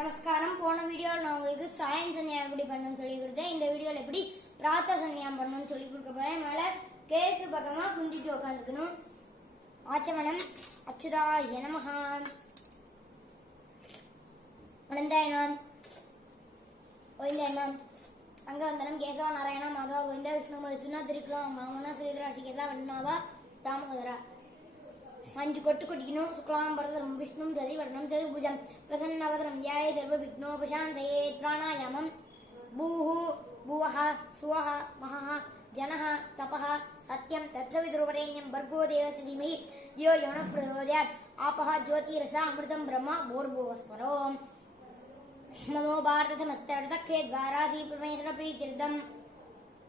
நமஸ்காரம். போன வீடியோவில் நான் உங்களுக்கு சாயம் சன்னியாம் எப்படி பண்ணணும்னு சொல்லி கொடுத்தேன். இந்த வீடியோவில் எப்படி பிராத்த சன்னியாம் பண்ணணும்னு சொல்லி கொடுக்க போறேன். மேலே கேக்கு பக்கமா குந்திட்டு உட்காந்துக்கணும். ஆச்சமனம் அச்சுதாய நமஹ அனந்தாயனான் கோவிந்தாயனான் அங்கவந்தனம் கேசவ நாராயண மாதவ கோவிந்த விஷ்ணு மதுசூதன திருக்குளம் மாமனா ஸ்ரீதராசி கேசா வண்ணாவா தாமோதரா. 5 கொட்டு கொட்டிக்கணும். சுக்லாம்பரதரம் விஷ்ணு சதி வர்ணம் சதுர்புஜம் பிரசன்னவதரம் தியாய சர்வ விக்னோபசாந்தயே. பிராணாயாமம் பூஹு புவஹ சுவஹ மஹஹ ஜனஹ தபஹ சத்யம் தத்சவிதுர்வரேண்யம் பர்கோ தேவஸ்ய தீமஹி யோ யோன பிரச்சோதயாத். ஆபஹ ஜோதிரசா அமிர்தம் பிரம்மா பூர்புவஸ்வரோ. நமோ பாரதமஸ்தே द्वाराधि परमेश्वर प्रीत्यर्थम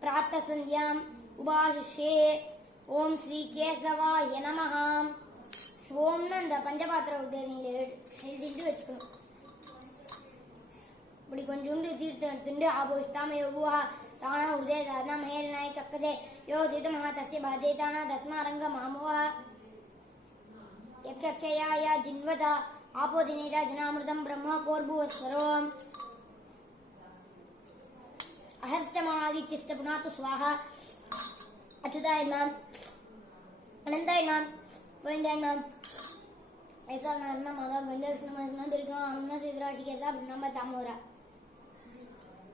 प्रातः संध्याम उपाशिष्ये. ओम श्री केशवाय नमः. ஓம்னு அந்த பஞ்சபாத்திர எழுதிட்டு வச்சுக்கணும். இப்படி கொஞ்சோண்டு தீர்த்தம் எடுத்துட்டு ஆபோஷ்டாம யோபுவா தானா உதே தானா மஹேர நாய் கக்கசே யோ சீதமஹா தஸ்ய பாதே தானா தஸ்மாரங்க மாமுவா யக்ஷயாய ஜின்வதா ஆபோதினேதா ஜனாமிருதம் பிரம்மா கோர்புவஸ்வரோ. அஹஸ்தமாதித்யஸ்த புனாத்து ஸ்வாஹா அச்சுதாய நாம் அனந்தாய நாம் கோவிந்தாய நாம் ऐसा नारना माता गोविंद विष्णु महेश त्रिकोण आनंद सिद्धराशि कैसा ब्रह्म तामोरा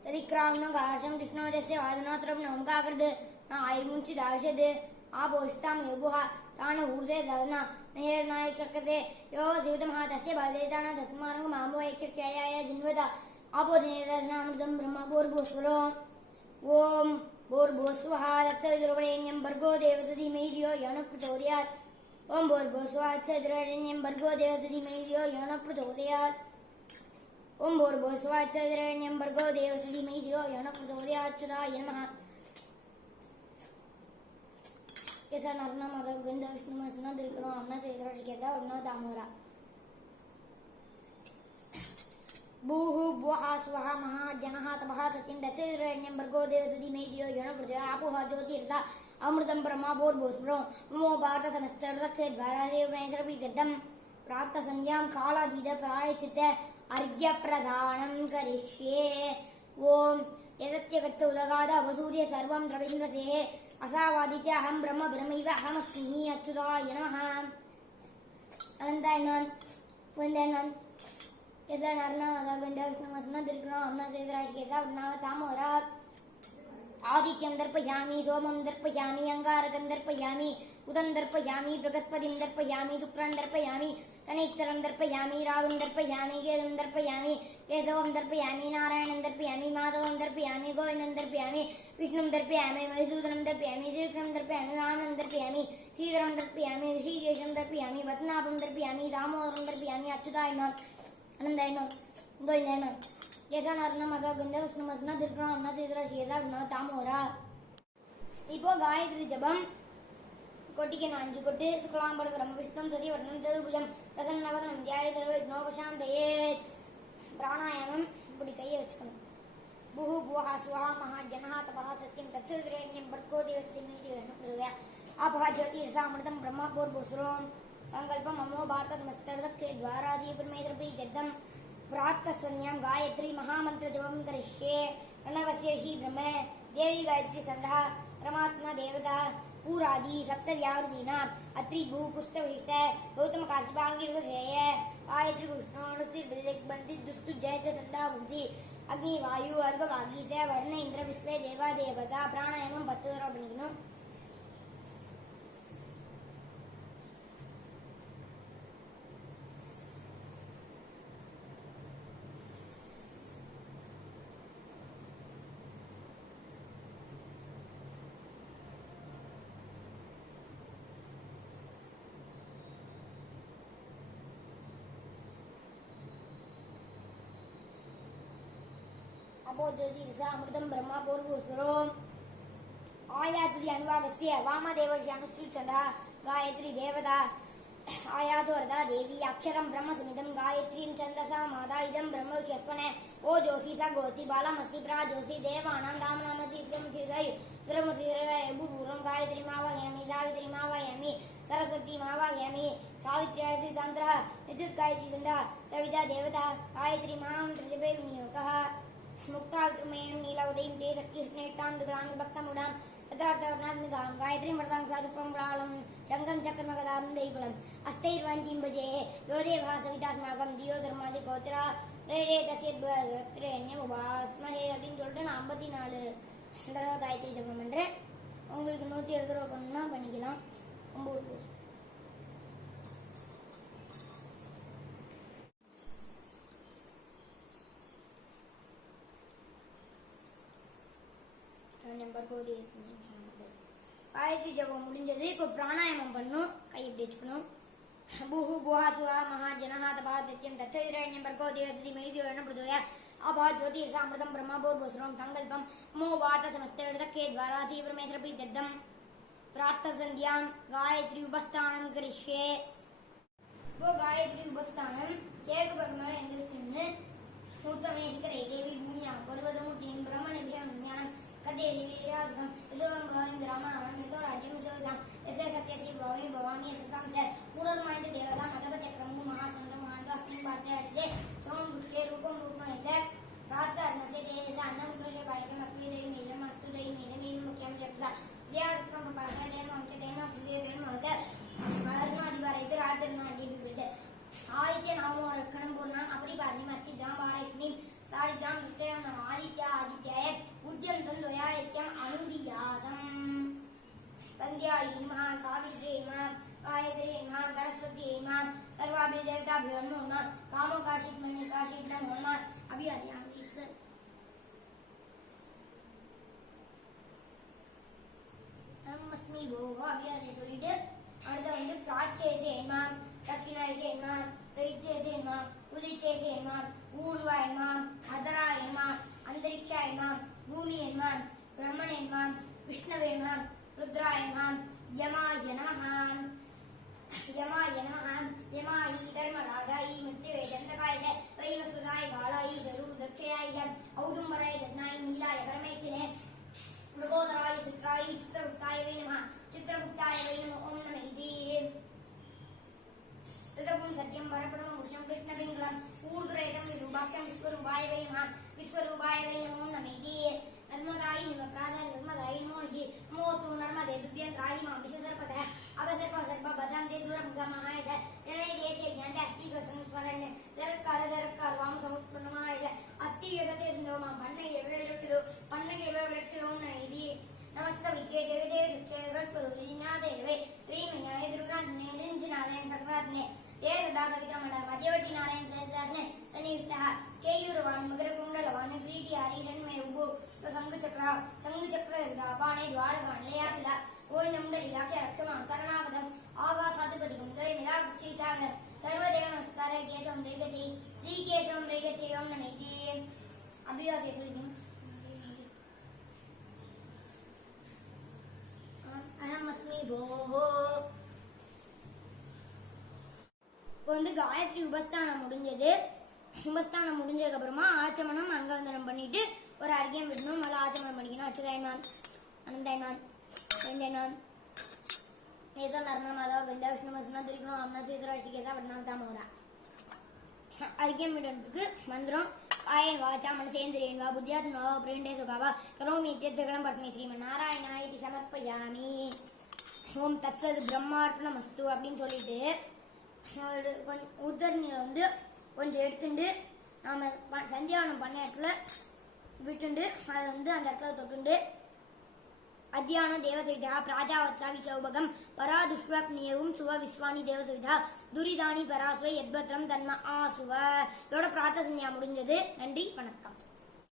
तदिक्रामण गाशम कृष्ण जैसे वादनात्रम नमका कृत न आयुमुंचि दार्शद आपोष्टाम योबुहा तान ऊर्जे ददना नयर नायक कते यो शिवतमहा तस्य बादेतान दस्मारंग मामो एकक्याय जिन्वदा आपोदिनेदनामृतम ब्रह्म भूर्भुवस्वरो. ओम भूर्भुवस्वः तत्सवितुर्वरेण्यं भर्गो देवस्य धीमहि धियो यो नः प्रचोदयात्. ओम भूर्भुवस्वाच्चैतन्यं भर्गो देवस्य धीमहि धियो यो नः प्रचोदयात्. ओम भूर्भुवस्वाच्चैतन्यं भर्गो देवस्य धीमहि धियो यो नः प्रचोदयात्. अच्युताय नमः. कैसा नरना माता गोविंद विष्णु महेश त्रिकोण आनंद सिद्धराशि कैसा वर्ण दामोरा. भूहु भुवः स्वः महा जनः तपः सत्यं दशरण्यं भर्गो देवस्य धीमहि धियो यो नः प्रचोदयात्. आपोह ज्योतिरसा अमृतं ब्रह्मा भूर्भुवस्वरो. नमो भारतमस्ते द्वाराधि परमेश्वर प्रीत्यर्थम प्रातः संध्यां कालातीत प्रायश्चित्त अर्घ्य प्रदानं करिष्ये. ओम यदत्यगत्य उदगाद वसूर्य सर्वं द्रविन्द्रसेः असावादित्य अहं ब्रह्म ब्रह्मैव अहमस्मि. अच्युताय नमः. अनन्ताय नमः गोविन्दाय नमः. कैसा नरना माता गोविंद विष्णु महेश त्रिकोण आनंद सिद्धराशि कैसा वर्ण तामोरा. आदित्यं दर्पयामि सोमं दर्पयामि अंगारकं दर्पयामि उदं दर्पयामि बृहस्पतिं दर्पयामि शुक्रं दर्पयामि शनिश्चरं दर्पयामि राहुं दर्पयामि केतुं दर्पयामि केशवं दर्पयामि नारायणं दर्पयामि माधवं दर्पयामि गोविन्दं दर्पयामि विष्णुं दर्पयामि मधुसूदनं दर्पयामि दीर्घं दर्पयामि वामनं दर्पयामि श्रीधरं दर्पयामि ऋषिकेशं दर्पयामि पद्मनाभं दर्पयामि दामोदरं दर्पयामि. अच्युताय नमः अनन्ताय नमः गोविन्दाय नमः. कैसा नरना माता गोविंद विष्णु महेश त्रिकोण आनंद सिद्धराशि कैसा वर्ण तामोरा. இப்போ காயத்ரி ஜபம் கொட்டிக்கணும். 5 கொட்டு. சுக்லாம்பரதரம் விஷ்ணு சதி வர்ணம் சதுர்புஜம் பிரசன்னவதனம் தியாய சர்வ விக்னோபசாந்தயே. பிராணாயாமம் இப்படி கையை வச்சுக்கணும். பூஹு புவஹ சுவஹ மஹா ஜனஹ தபஹ சத்யம் தத்சவிதுர்வரேண்யம் भर्गो देवस्य धीमहि धियो यो नः प्रचोदयात्. आपः ज्योतिरसा अमृतं ब्रह्म भूर्भुवस्वरो. संकल्पं ममो भारतमस्ते द्वाराधि परमेश्वर प्रीत्यर्थम प्रातः संध्यां गायत्री महामंत्र जपं करिष्ये. प्रणवस्य श्री ब्रह्म देवी गायत्री संग्रह परमात्मा देवता पूरादि सप्तव्यावृतीनां अत्रि भूकुष्ठविहित गौतम काशिपांगिरसुषेय गायत्री कृष्णोनुस्थिर्बन्धि दुस्तु जयत तन्दा पुंसि अग्नि वायु अर्घ वागीच वर्ण इंद्र विश्व देवा देवता. प्राणायामं 10 தடவை பண்ணிக்கணும். अबो ज्योतिरसा अमृतं ब्रह्म भूर्भुवस्वरो. आयातुर्य अनुवादस्य वामदेवर्षि अनुष्ठुच्छन्दः गायत्री देवता आयातो वरदा देवी अक्षरं ब्रह्म समिदं गायत्रीं छन्दसा मादा इदं ब्रह्म विश्वस्वने ओ जोषि स गोषि बालमसि प्राजोषि देवानां दामनामसि त्रिमुखिसै त्रिमुखिसैबुपूर्वं गायत्रीमावाहयामि सावित्रीमावाहयामि सरस्वतीमावाहयामि सावित्र्यासि तन्त्रः निजुर्गायत्री छन्दः सविता देवता गायत्री मां त्रिजपे विनियोगः मुक्तावित्रमयं नीलावदयं ते सत्कृष्णेतां दुरां भक्तमुडां तथार्थवर्णात्मिकां गायत्रीं व्रतां साधुपङ्गलालं शङ्खं चक्रमगदां दैकुलम् अस्तैर्वन्तीं भजे यो देवः सवितास्माकं दियो धर्मादिगोचरा रेडे தசியத்ரேண்யமுபாஸ்மஹே அப்படின்னு சொல்லிட்டு நான் 54 தடவை காயத்ரி ஜபம் பண்ணுறேன். உங்களுக்கு 170 ரூபா பண்ணணும்னா பண்ணிக்கலாம். 9 நம்பர் கோதி காயத்ரி ஜபம் முடிஞ்சது. இப்போ பிராணாயாமம் பண்ணும். கை இப்படி வச்சுக்கணும். பூஹு புஹா சுஹா மகா ஜனஹா தபா தத்யம் தத்சைரண்யம் பர்கோ தேவசதி மெய்தியோன பிரதோய ஆபா ஜோதிர் சாமிரதம் பிரம்மா போர்பசுரம் சங்கல்பம் மோ வார்த்த சமஸ்தே द्वारासी परमेश्वर प्रीत्यर्थम प्रातः संध्यां गायत्री उपस्थानं करिष्ये. वो गायत्री उपस्थानं केक भगवान एंदुचिन्ने उत्तमे शिखरे देवी भूम्या पर्वतमूर्तिं ब्रह्मणेभ्यं ज्ञानं कदे देवीराजकं यदों गायं रामायणं यदो राज्यं यदो ऐसे सत्यसी भवे भवानी ससम से पूर्णमायित देवता मदव चक्रमु महासंत महादास्ति बाते हृदय सोम दृष्टे रूपम रूपम ऐसे प्रातः नसे देश अन्नम कृषि बायकम अस्मि देवी मेलम अस्तु देवी मेलम मुख्यम जगदा देवकम प्रपासा देव मंच देव अक्षय देव महते मरणाधिवारित रात्रना देवी विद आदित्य नामो रक्षणं पूर्णं अपरिपालनीं अच्छिदां वारैष्णीं सारिदां दृष्टयं आदित्य आदित्याय उद्यन्तं द्वयायत्यम् अनुदीयासम् संध्यायै नमः सावित्र्यै नमः गायत्र्यै नमः सरस्वत्यै नमः सर्वाभिदेवताभ्यो नमः कामोकाशित् मणिकाशित् नमो नमः अभिवादयामि. अस्मि भोः अभिवादे சொல்லிட்டு அடுத்து வந்து பிராச்சேசே नमः दक्षिणायसे नमः ரைச்சேசே नमः उदिचेसे नमः ऊर्ध्वाय नमः अधराय नमः अंतरिक्षाय नमः भूमिये नमः ब्रह्मणे नमः विष्णवे नमः रुद्राय नमः यमाय नमः यमाय नमः यमाय धर्मराजाय मृत्युवे दन्तकाय वैवस्वताय कालाय दक्षयाय औदुम्बराय दत्नाय नीलाय परमेष्ठिने मृगोदराय चित्राय चित्रगुप्ताय वै नमः चित्रगुप्ताय वै नमः ओम नमः इति ऋतपुं सत्यं परपरमं पुरुषं कृष्णपिङ्गलम् ऊर्ध्वरेतं विरूपाक्षं विश्वरूपाय वै नमः विश्वरूपाय वै नमो नमः इति नर्मदाय नमः प्रातः नर्मदाय नमो नमोऽस्तु नर्मदे तुभ्यं त्राहि मां विषसर्पतः अपसर्पसर्पभद्रं ते दूरमुखमाय जनै देशे ज्ञाते अस्ति संस्मरण्य जरत्काल वाम समुत्पन्नमाय अस्ति यदते सिन्धो मां पन्नगे एवळेरक्षितो ओम नमः इति नमस्सवित्रे जगते जगत्पदो दीनादेवे श्रीमयाय दुर्गाज्ञे निरञ्जनालयं सक्रात्ने ते सदा सवितामण्डल मध्यवर्ति नारायण सहस्राज्ञे सन्नियुक्तः केयूरवाणि मकरकुण्डलवाणि क्रीटिहारी षण्मय उभो शङ्खचक्रापाणे द्वारकाण्डलयासदा गोविन्दमुण्डलिकाख्य रक्षमां शरणागतम् आकाशाधिपतिकं द्वयमिदाक्षीसागरं सर्वदेव नमस्कारे केशवं मृगति श्रीकेशवं मृगति ओम नमः इति अभिवादे சொல்லிடுங்க. அஹம் அஸ்மி போஹோ. இப்போ வந்து காயத்ரி உபஸ்தானம் முடிஞ்சது. உபஸ்தானம் முடிஞ்சதுக்கு அப்புறமா ஆச்சமனம் அங்கவந்தனம் பண்ணிட்டு ஒரு அர்க்கியம் விடணும். நல்லா ஆச்சமனம் பண்ணிக்கணும். அச்சுதாயனான் அனந்தாயனான் வேந்தேனான் ஏசா நர்ம மாதவ வேந்தா விஷ்ணு மசனா திரிக்கணும் அம்னா சீதராஷ்டி கேசா வட்னா தாமோரா அர்க்கியம் விடுறதுக்கு மந்திரம் आयन वाचा मनसेन्द्रियेण वा बुद्ध्यात्मना वा प्रेण्डे सुखा वा करोमि इत्यर्थकलं परस्मै श्रीमन्नारायणाय इति समर्पयामि. ஓம் தத்சத் பிரம்மார்ப்பணமஸ்து அப்படின்னு சொல்லிட்டு உத்தரநீரை வந்து கொஞ்சம் எடுத்துட்டு நாம சந்தியாவனம் பண்ண இடத்துல விட்டுண்டு அதை வந்து அந்த இடத்துல தொட்டுண்டு अद्यानो देवसविता प्राजावत्सा विशौभगं परादुष्वप्नियवं सुव विश्वानि देवसविता दुरिदानि परास्वै यद्भद्रं तन्म आसुव. இதோட பிரார்த்தனை முடிஞ்சது. நன்றி, வணக்கம்.